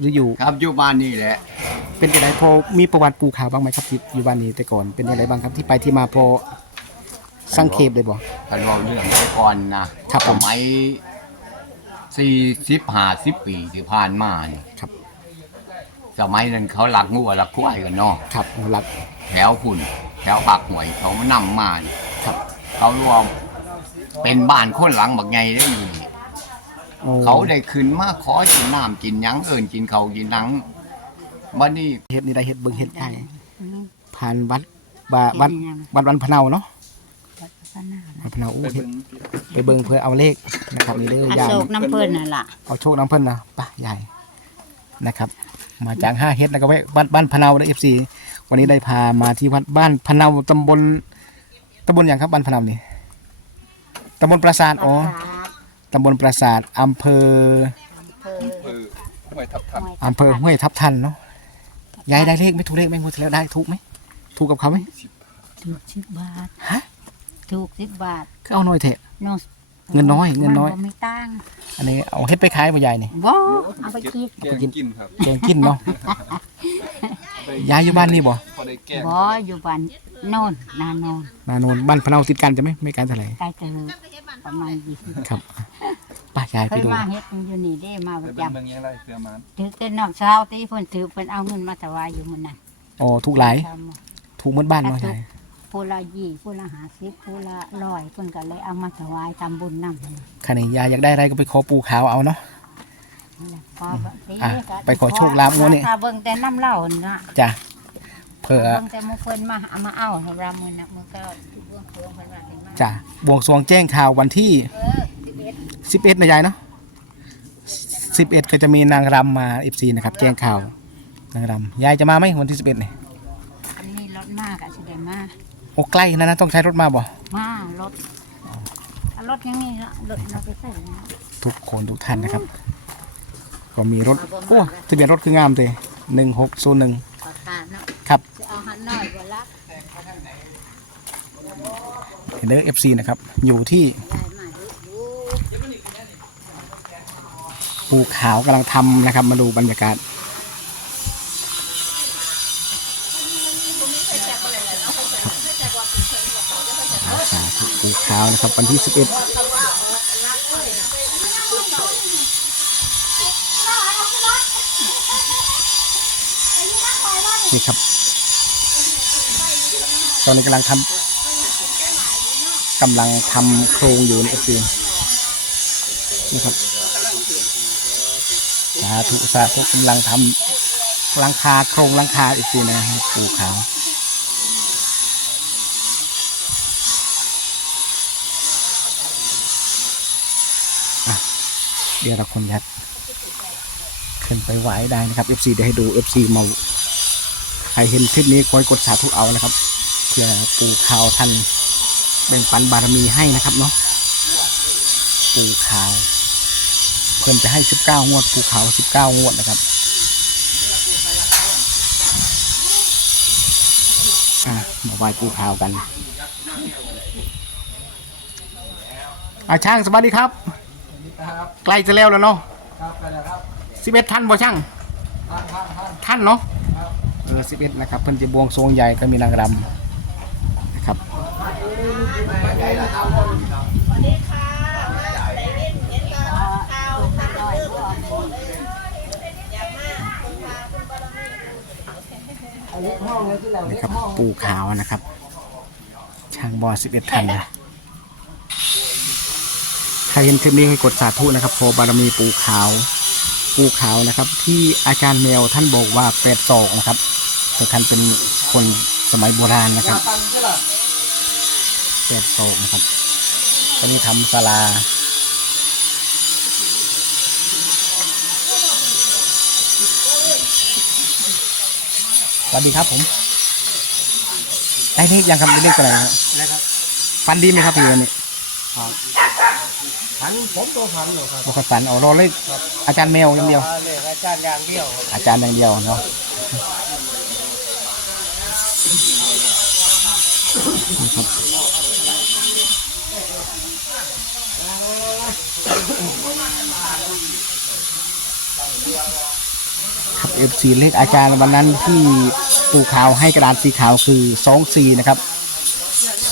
หรืออยู่ครับอยู่บ้านนี่แหละ เป็นยังไงพอมีประวัติปูขาวบ้างไหมครับที่อยู่บ้านนี้แต่ก่อนเป็นยังไงบ้างครับที่ไปที่มาพอสังเขปเลยบ่ท่านเราเรื่องแต่ก่อนนะครับผมสมัยสี่สิบห้าสิบปีที่ผ่านมานี่ครับ สมัยนั้นเขาหลักงัวหลักควายกันเนาะครับหลักแถวคุณแถวปากหวยเขามานำมานี่ครับ เขารวมเป็นบ้านคนหลังบักไงได้อยู่นี่ โอ้ เขาได้ขึ้นมาขอกินน้ำกินหยังเอินกินเขาวกินหนังบัดนี้เฮ็ดนี่ได้เฮ็ดเบิ่งเฮ็ดได้ผ่านวัดบาวัดวัดวันพะเนาเนาะวัดพะเนาโอ้เฮ็ดไปเบิ่งเพื่อเอาเลขนะครับนี่เด้ออโศยายกน้ำเพิ่นน่ะล่ะเอาโชคน้ำเพิ่นนะไปใหญ่นะครับ มาจากห้าเฮ็ดแล้วก็ไว้วัดบ้านพะเนาเด้อ FC วันนี้ได้พามาที่วัดบ้านพะเนาตำบลตำบลอย่างครับบ้านพะเนานี่ตำบลปราสาทอ๋อ ตำบลปราสาทอำเภอเพิ่นอำเภอห้วยทับทันเนาะยายได้เลขไหม่ถูกเลขไหมงวดที่แล้วได้ถูกไหมถูกกับเขาไหมถูกสิบบาท ฮะถูกสิบบาทก็เอาหน่อยเถอะโนเงินน้อยเงินน้อย มับ่มีตังค์อันนี้เอาเฮ็ดไปขายบ่ยายนี่บ่เอาไปกินแกงกินครับแกงกินเนาะ ยายอยู่บ้านนี่บ่พ อได้แกงบ่อยู่บ้านโนนนาโนนนาโนนบ้านพะเนาติดกันจะไหมไม่ไกลเท่าไหร่ใกล้จะประมาณยี่สิบครับไป้ายายเคไปยดูมาเฮ็ดอยู่นี่ได้มาปไประเบิ่งจำเบิ่งยังไรเสือมันถือแต่นอกเช้าที่เพิ่นถือเพิ่นเอาเงินมาถวายอยู่มื้อนั้นอ๋อถูกหลายทำ ถูกหมดบ้านเนาะยายผู้ละยี่ผู้ละห้าสิบผู้ละร้อยเพิ่นก็เลยเอามาถวายทำบุญนำคันนี้ยายอยากได้อะไรก็ไปขอปูขาวเอาเนาะ พอแบบอะไปขอโชคลาภงวดนี้ ถ้าเบิ่งแต่น้ำเหล้าน่ะจ้ะ เผื่อเบิ่งแต่มื้อเพิ่นมาเอามาเอาสำหรับมื้อน่ะมื้อก็ที่เบิ่งเพิ่นเพิ่นว่าเห็นมาจ้ะบวงสรวงแจ้งข่าววันที่ เออ11 11นะยายเนาะ11 ก็จะมีนางรำมา FC นะครับ แจ้งข่าวนางรำยายจะมาไหมวันที่ 11เนี่ยอันนี้รถมากอะสิได้มาโอ้ใกล้นะนะต้องใช้รถมาบ่มารถเอารถยังนี่ละรถเราไปใส่นะทุกคนทุกท่านนะครับ ก็มีรถโอ้ทะเบียนรถคืองามเลย1601ขอทานเนาะครับสิเอา หันหน่อยบ่ละเห็นเด้อ FC นะครับ อยู่ที่ปูขาวกำลังทำนะครับ มาดูบรรยากาศสาธุปูขาวนะครับ วันที่ 11นี่ครับ อนนี้กำลังทำกำลังทำโครงอยู่ในเอฟซีนี่ครับสาธุสาธุกำลังทำหลังคาโครงหลังคาอีกทีนะครับปูขาวเดี๋ยวเราคนยัดขึ้นไปไหวได้นะครับ FC เดี๋ยวให้ดู FC มาใครเห็นคลิปนี้คอยกดสาธุเอานะครับ เพื่อปูขาวท่านแบ่งปันบารมีให้นะครับเนาะปูขาว เพิ่นจะให้19งวดภูเขา19งวดนะครับอะมาไหว้ภูเขากันอาช่างสวัสดีครับ ใกล้จะแล้วแล้วเนาะสิบเอ็ดท่านบ่ช่างท่านเนาะเออสิบเอ็ดนะครับเพิ่นจะบวงสรวงใหญ่ก็มีนางรำนะครับ นะครับปูขาวนะครับ ช่างบอสิบเอ็ดทันนะใครเห็นคลิปนี้ให้กดสาธุนะครับขอบารมีปูขาว ปูขาวนะครับ ที่อาจารย์แมวท่านบอกว่าแปดศอกนะครับแต่ท่านเป็นคนสมัยโบราณนะครับ แปดศอกนะครับตอนนี้ทำศาลาสวัสดีครับผมได้เลขยังครับได้เลขอะไรครับนะครับฟันดีไหมครับพี่วันนี้ฝันผมตัวฝันอยู่ครับบอกฝันเอารอเลขอาจารย์แมวอย่างเดียวเลขอาจารย์อย่างเดียวครับอาจารย์อย่างเดียวเนาะนี่ครับ ครับ FC เลขอาจารย์วันนั้นที่ปูขาวให้กระดาษสีขาวคือ2 4นะครับ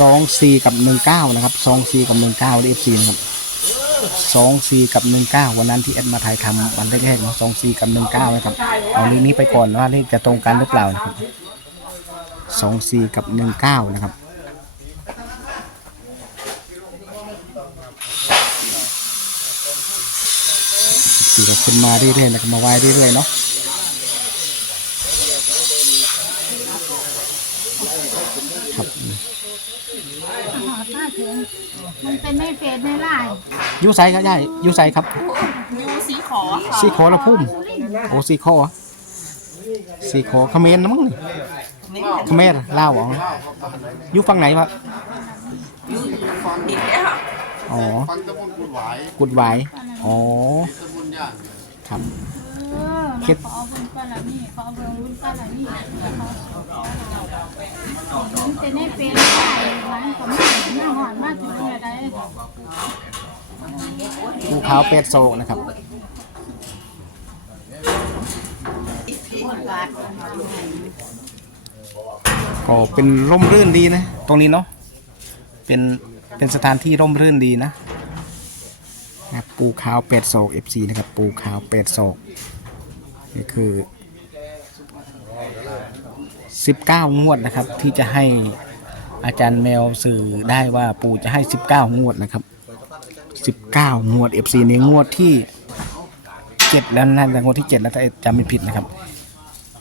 2 4กับ19นะครับ2 4กับ19เก้าเลข FC นะครับ2 4กับ19วันนั้นที่แอดมาถ่ายทำวันแรกๆเนาะ2 4กับ19นะครับเอาเลขนี้ไปก่อนว่าเลขจะตรงกันหรือเปล่านะครับ2 4กับ19นะครับ สี่กับขึ้นมาเรื่อยๆแล้วก็มาไหว้เรื่อยๆเนาะครับถ้าถึงมันเป็นไม่เฟดไม่ไล่อยูไซครับยายอยูไซครับยูสีขอค่ะซีโคละพุ่มโอ้ซีโคเหรอซีโคเขมรนะมั้งนี่เขมรลาวเหรออยูฝั่งไหนวะยูของดินเนี่ยค่ะอ๋อฟังตะบนกุดหวายกุดหวาย อ๋อ ตะบนย่านครับ เออเก็บขอบุญปาละนี่ขอบุญบุญปาละนี่มันเป็นไม่เฟดไม่ไล่มันก็ไม่หน้าหอนมากถึงอะไรภูเขาเป็ดโซนะครับ ก็เป็นร่มรื่นดีนะ ตรงนี้เนาะ เป็น เป็นสถานที่ร่มรื่นดีนะ นะปูขาวเป็ดโศก FC นะครับ ปูขาวเป็ดโศกนี่คือ19งวดนะครับ ที่จะให้อาจารย์แมวสื่อได้ว่าปูจะให้19งวดนะครับ19งวด FC ในงวดที่7แล้วนะงวดที่7แล้วถ้าจำไม่ผิดนะครับ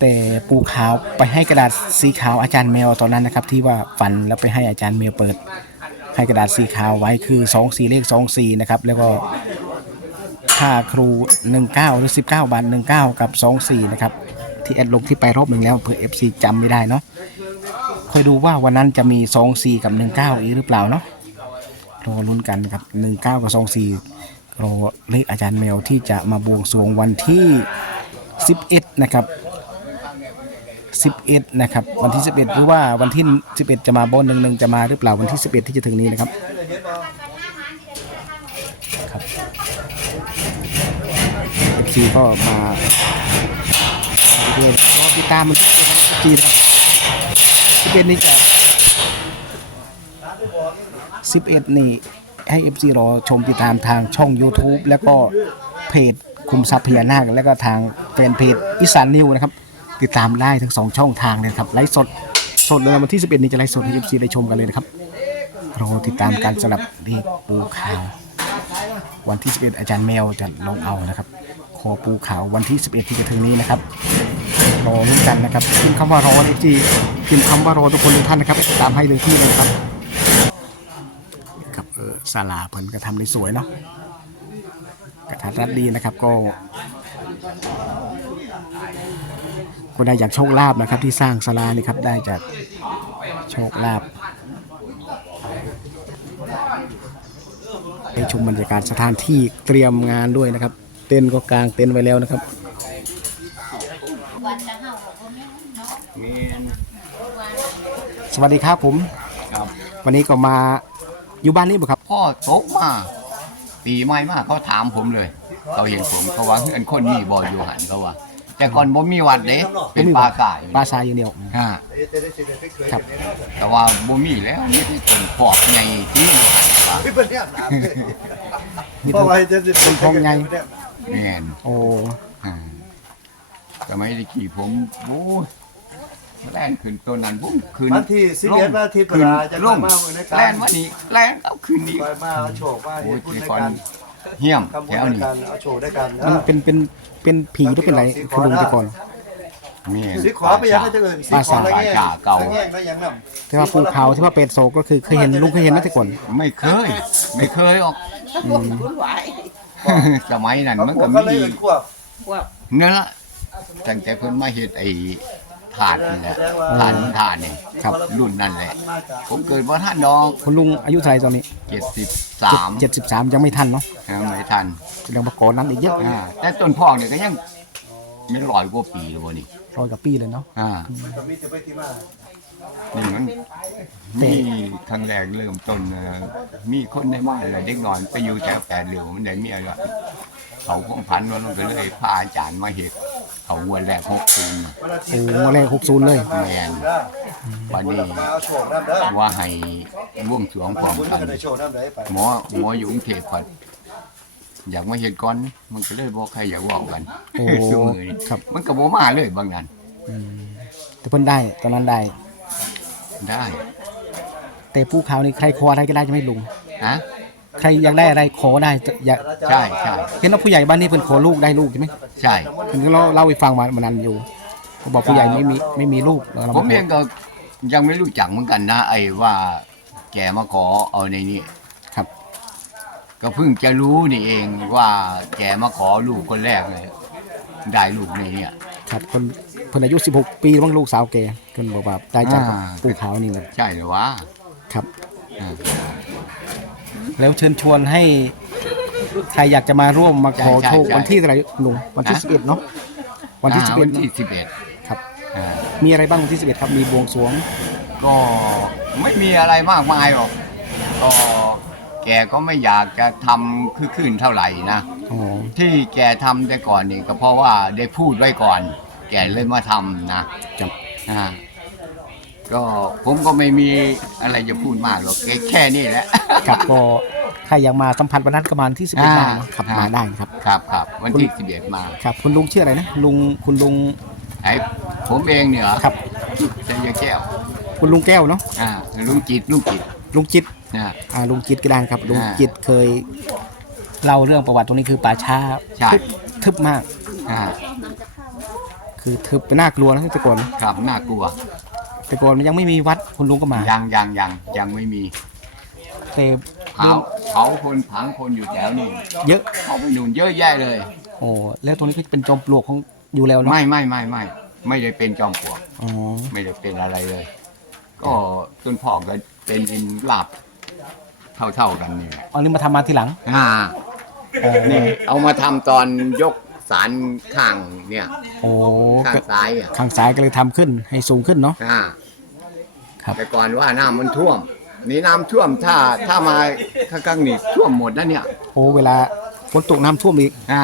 แต่ปูขาวไปให้กระดาษสีขาวอาจารย์แมวตอนนั้นนะครับ ที่ว่าฝันแล้วไปให้อาจารย์แมวเปิด ให้กระดาษสีขาวไว้คือ2 4เลข2 4นะครับแล้วก็ค่าครู 19 หรือ 19 บาท 19 กับ 2 4 นะครับ ที่แอดลงที่ไปรอบหนึ่งแล้วเผื่อ FC จำไม่ได้เนาะคอยดูว่าวันนั้นจะมี 2 4 กับ 19 อีกหรือเปล่าเนาะรอลุ้นกันนะครับ 19 กับ 2 4รอเลขอาจารย์แมวที่จะมาบวงสรวงวันที่ 11 นะครับ 11 นะครับ วันที่ 11หรือว่าวันที่ 11 จะมาบนหนึ่งหนึ่งจะมาหรือเปล่าวันที่ 11 ที่จะถึงนี้นะครับครับ FC ก็มาเรื่อยๆรอติดตามมันจีนะครับ11นี่จะ11 นี่ให้ FC รอชมติดตามทางช่อง YouTube แล้วก็เพจคุมทรัพย์พญานาค แล้วก็ทางแฟนเพจอีสานนิวนะครับ ติดตามได้ทั้งสองช่องทางเลยครับไลฟ์สดสดเลยนะวันที่ 11 นี้จะไลฟ์สดให้ FC ได้ชมกันเลยนะครับรอติดตามการสลับเลขปูขาว วันที่ 11 อาจารย์แมวจะลงเอานะครับคอปูขาววันที่ 11 ที่จะถึงนี้นะครับรอลุ้นกันนะครับพิมพ์คำว่ารอเอฟซีพิมพ์คำว่ารอทุกคนทุกท่านนะครับ ตามให้เลยที่เลยครับครับเออศาลาเพิ่นก็ทำได้สวยเนาะกระทัดรัดดีนะครับก็ ก็ได้จากโชคลาภนะครับ ที่สร้างศาลานี่ครับได้จากโชคลาภไปชมบรรยากาศสถานที่เตรียมงานด้วยนะครับ เต็นท์ก็กางเต็นท์ไว้แล้วนะครับสวัสดีครับผม ครับวันนี้ก็มาอยู่บ้านนี้บ่ครับ พ่อตกมา ปีใหม่มาเขาถามผมเลย เขาเห็นผมเขาว่าเพื่อนคนนี้บ่อยู่หันเขาว่า แต่ก่อนบ่มีวัดเด้เป็นปลาก่ายปลาทรายอย่างเดียว ฮะครับ แต่ว่าบ่มีแล้วมีแต่ต้นพอกใหญ่ที่ว่ามีเพราะว่าจะสิต้นทองไง แม่นโอ้อ่าสมัยตะกี้ผมโอ้ยแล่นขึ้นตัวนั้นปุ๊บขึ้นวันที่สิบเอ็ดวันอาทิตย์เวขึ้นลาจะลงมาเมืองในการแล่นวันนี้แล่นเอาขึ้นอีกคอยมาเอาโชคว่าโอ้เห็ยนบุญแต่ในก่อนการ เหี้ยมทำบุแถญวในนี้การเอาโชคด้วยกันมันเป็นเป็นเป็นผีหรือเป็นอะไรคุณลุงแต่ก่อนแม่นสีขอไปยังไม่จะเอินสีขออะไรเงี้ยป่าเก่าแง่งได้ยังนั่ที่ว่าภูเขาที่ว่าเป็ดโศกก็คือเคยเห็นลุงเคยเห็นไหมแต่ก่อนไม่เคย ไม่เคยออกบุญไหวสมัยนั้นมันก็ก็มีเลยเอินควบว่านั่นละตั้งแต่เพิ่นมาเฮ็ดไอ้ถาดนี่แหละถาดมันถาดนี่ครับ รุ่นนั่นแหละมาจากผมเกิดว่าท่านดอกคุณลุงอายุเท่าไหร่ตอนนี้ 73เจ็ดสิบสามยังไม่ทันเนาะยังไม่ทันแสดงว่าก่อนนั้นอีกเยอะอ่าแต่ต้นพอกเนี่ยก็ยังไม่ร้อยกว่าปีแล้วบ่นี่ร้อยกว่าปีเลยเนาะอ่าก็มีแต่ไปที่มานี่มันมีครั้งแรกเริ่มต้นเอ่อมีคนในบ้านเลยเด็กน้อยไปอยู่แถวแปดเหลียวมันได้เมียก็เขาคงพันว่าลงไปเลยพาอาจารย์มาเห็ด เขางวดแรกหกศูนย์วันอาทิโอ้ตย์โหเลขหกศูนย์เลยแมนวันนี้มาเอาโชว์น้ำเด้อว่าให้ว่วงสรวงพร้อมบุญกันก็ได้โชว์น้ำได้ไปหมอหมออยู่กรุงเทพพัดอยากมาเห็นก่อนมันก็เลยบอกใครอยากบอกกันโอ้ซุมื้อนี้ครับ มันก็บ่มาเลยบางนั้นแต่เพิ่นได้ตอนนั้นได้ ได้แต่ผู้ขาวนี่ใครขออะไรก็ได้จะไม่ลุงฮะ ใครอยากได้อะไรขอได้จะอยากใช่ใช่ เห็นว่าผู้ใหญ่บ้านนี้เพิ่นขอลูกได้ลูกใช่ไหมใช่ เพิ่นก็เล่าเล่าให้ฟังมามันนั้นอยู่เขาบอกผู้ใหญ่ไม่มีไม่มีลูกแล้วเราผมขเองก็ยังไม่รู้จักเหมือนกันนะ ไอ้ว่าแกมาขอเอาในนี่ครับก็เพิ่งจะรู้นี่เองว่าแกมาขอลูกคนแรกเลยได้ลูกในเนี่ย ครับคนเพิ่นอายุ 16 ปีบ้างลูกสาวแกเพิ่นบอกว่าได้จากอ่า ปู่ขาวนี่เลยใช่หรือวะครับ อ่า แล้วเชิญชวนให้ใครอยากจะมาร่วมมาขอโชควันที่อะไรลุงวันที่11เนาะวันที่อ่า11วันเนที่อะสิบเอ็ดครับ อ่า มีอะไรบ้างวันที่11ครับมีบวงสรวง ก็ไม่มีอะไรมากมายหรอก ก็แกก็ไม่อยากจะทำคือคืนเท่าไหร่นะ อ๋อที่แกทำแต่ก่อนนี่ก็เพราะว่าได้พูดไว้ก่อน แกเลยมาทำนะครับ อ่า ก็ผมก็ไม่มีอะไรจะพูดมากหรอกแค่แค่นี้แหละ ครับก็ใครอยากมาสัมผัสวันนั้นก็มาที่11อ่าได้นะครับอ่ามมาได้ครับ ครับครับวันที่สิบเอ็ดมาครับ คุณลุงชื่ออะไรนะลุงคุณลุงไอ้ผมเองเนี่ยเหรอครับ จะยาแก้วคุณลุงแก้วเนาะอ่าลุงจิตลุงจิตลุงจิตนะ อ่าลุงจิตก็ได้ครับลุงอ่าจิตเคยเล่าเรื่องประวัติตรงนี้คือป่าช้าใช่ ทึบทึบมาก อ่าคือทึบเป็นน่ากลัวนะแต่ก่อนครับน่ากลัว แต่ก่อนมันยังไม่มีวัดคุณลุงก็มายังยังยังยังไม่มีแต่เผาเผาคนผังคนอยู่แถวนี้เยอะเขาไปหนุนเยอะแยะเลย โอ้แล้วตรงนี้ก็เป็นจอมปลวกของอยู่แล้วเนาะไม่ไม่ไม่ไม่ไม่ได้เป็นจอมปลวกอ๋อไม่ได้เป็นอะไรเลย ก็ต้นพ่อก็เป็นดินลาบเท่าเท่าๆกันนี่แหละอันนี้มาทำมาทีหลังอ่านี่เอามาทำตอนยกสารข้างเนี่ยโอ้ข้างซ้ายอะข้างซ้ายก็เลยทำขึ้นให้สูงขึ้นเนาะอ่า ครับ แต่ก่อนว่าน้ำมันท่วมนี่น้ำท่วมถ้าถ้ามาข้างๆนี่ท่วมหมดนะเนี่ยโอ้เวลาฝนตกน้ำท่วมอีกอ่า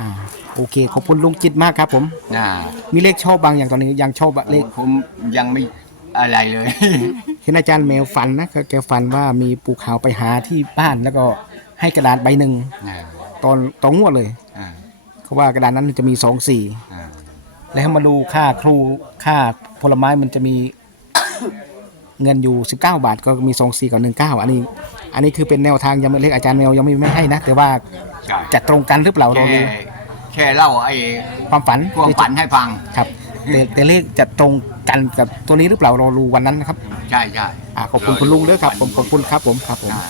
อ่าโอเค ขอบคุณลุงจิตมากครับ ผม อ่ามีเลขชอบบางอย่างตอนนี้ยังชอบอะเลข ผมยังไม่อะไรเลย เห็นอาจารย์แมวฝันนะแกแกฝันว่ามีปูขาวไปหาที่บ้านแล้วก็ให้กระดาษใบหนึ่งอ่าตอนตองงวดเลย อ่าเขาว่ากระดาษนั้นจะมีสองสี่อ่า แล้วให้มาดูค่าครูค่าผลไม้มันจะมี เงินอยู่ 19 บาทก็มีสองสี่กับหนึ่งเก้าอันนี้ อันนี้คือเป็นแนวทางยังไม่เลขอาจารย์แมวยังไม่ไม่ให้นะ แต่ว่าใช่จะตรงกันหรือเปล่าเราแค่ดูแค่เล่าไอ้ความฝันความฝันให้ฟัง ครับแต่แต่เลขจะตรงกันกับตัวนี้หรือเปล่าเรารู้วันนั้นนะครับใช่ใช่อ่าขอบคุณคุณลุงด้วยครับผมขอบคุณครับผมครับผม อ่า